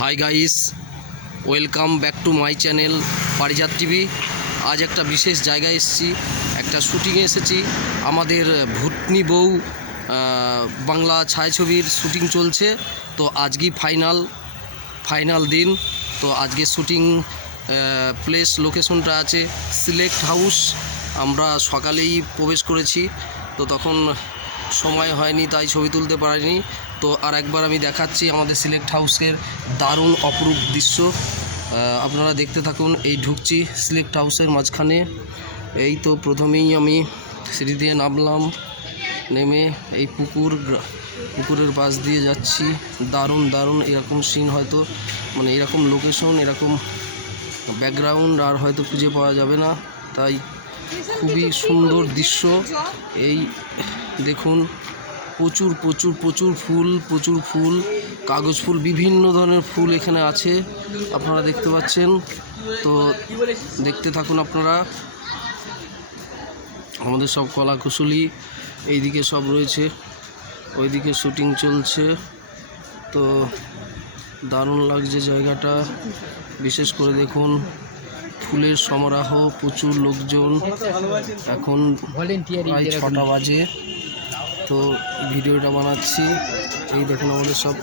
Hi guys, welcome back to my channel Parijat TV. আজ একটা বিশেষ জায়গায় এসেছি, একটা শুটিংয়ে এসেছি। আমাদের ভুতনি বউ বাংলা ছায়াছবির শুটিং চলছে। তো আজকে ফাইনাল দিন। তো আজকে শুটিং প্লেস লোকেশনটা আছে সিলেক্ট হাউস। আমরা সকালেই প্রবেশ করেছি, তো তখন সময় হয়নি, তাই ছবি তুলতে পারিনি। তো আর একবার আমি দেখাচ্ছি আমাদের সিলেক্ট হাউসের দারুণ অপরূপ দৃশ্য। আপনারা দেখতে থাকুন। এই ঢুকছি সিলেক্ট হাউসের মাঝখানে। এই তো প্রথমেই আমি সিঁড়ি দিয়ে নামলাম, নেমে এই পুকুরের পাশ দিয়ে যাচ্ছি। দারুণ এরকম সিন হয়তো, মানে এরকম লোকেশন, এরকম ব্যাকগ্রাউন্ড আর হয়তো খুঁজে পাওয়া যাবে না। তাই খুবই সুন্দর দৃশ্য। এই দেখুন, প্রচুর ফুল, কাগজ ফুল, বিভিন্ন ধরনের ফুল এখানে আছে, আপনারা দেখতে পাচ্ছেন। তো দেখতে থাকুন আপনারা। আমাদের সব কলা কুশলী এইদিকে সব রয়েছে, ওইদিকে শুটিং চলছে। তো দারুণ লাগছে জায়গাটা। বিশেষ করে দেখুন ফুলের সমারোহ, প্রচুর লোকজন। এখন প্রায় 6টা বাজে। তো ভিডিওটা বানাচ্ছি। এই দেখুন আমাদের সব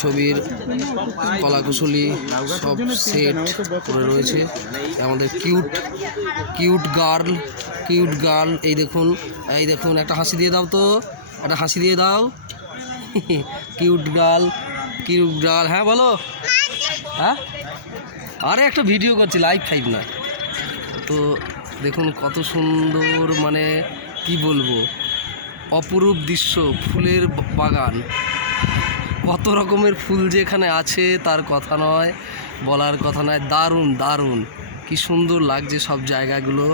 ছবির কলাকুশলী সব সেট করে রয়েছে। আমাদের কিউট গার্ল এই দেখুন একটা হাসি দিয়ে দাও, তো একটা হাসি দিয়ে দাও। Cute girl. হ্যাঁ বলো। হ্যাঁ, আরে একটা ভিডিও করছি, লাইভ ফাইভ না। তো দেখুন কত সুন্দর, মানে কি বলবো, অপরূপ দৃশ্য। ফুলের বাগান, কত রকমের ফুল যে এখানে আছে তার কথা নয়, বলার কথা নয়। দারুণ কি সুন্দর লাগছে সব জায়গাগুলো।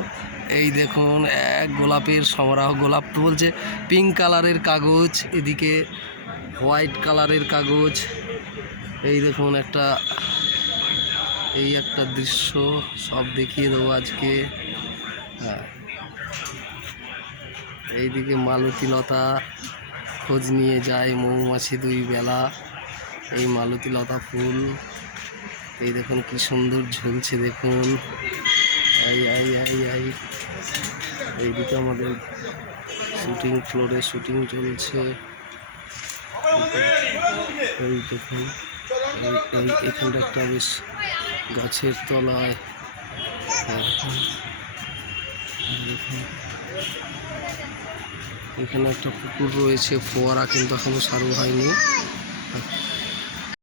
এই দেখুন এক গোলাপের সমারোহ, গোলাপ বলছে পিঙ্ক কালারের কাগজ, এদিকে হোয়াইট কালারের কাগজ। এই দেখুন একটা দৃশ্য, সব দেখিয়ে দেবো আজকে। হ্যাঁ, এইদিকে মালতীলতা খোঁজ নিয়ে যায় মৌমাছি 2 বেলা। এই মালতীলতা ফুল এই দেখুন কি সুন্দর ঝুলছে, দেখুন। এইদিকে আমাদের শুটিং ফ্লোরে শুটিং চলছে। এই দেখুন এখানটা একটা বেশ গাছের তলায়। দেখুন এখানে একটা পুকুর রয়েছে, ফোয়ারা কিন্তু এখনো চালু হয়নি।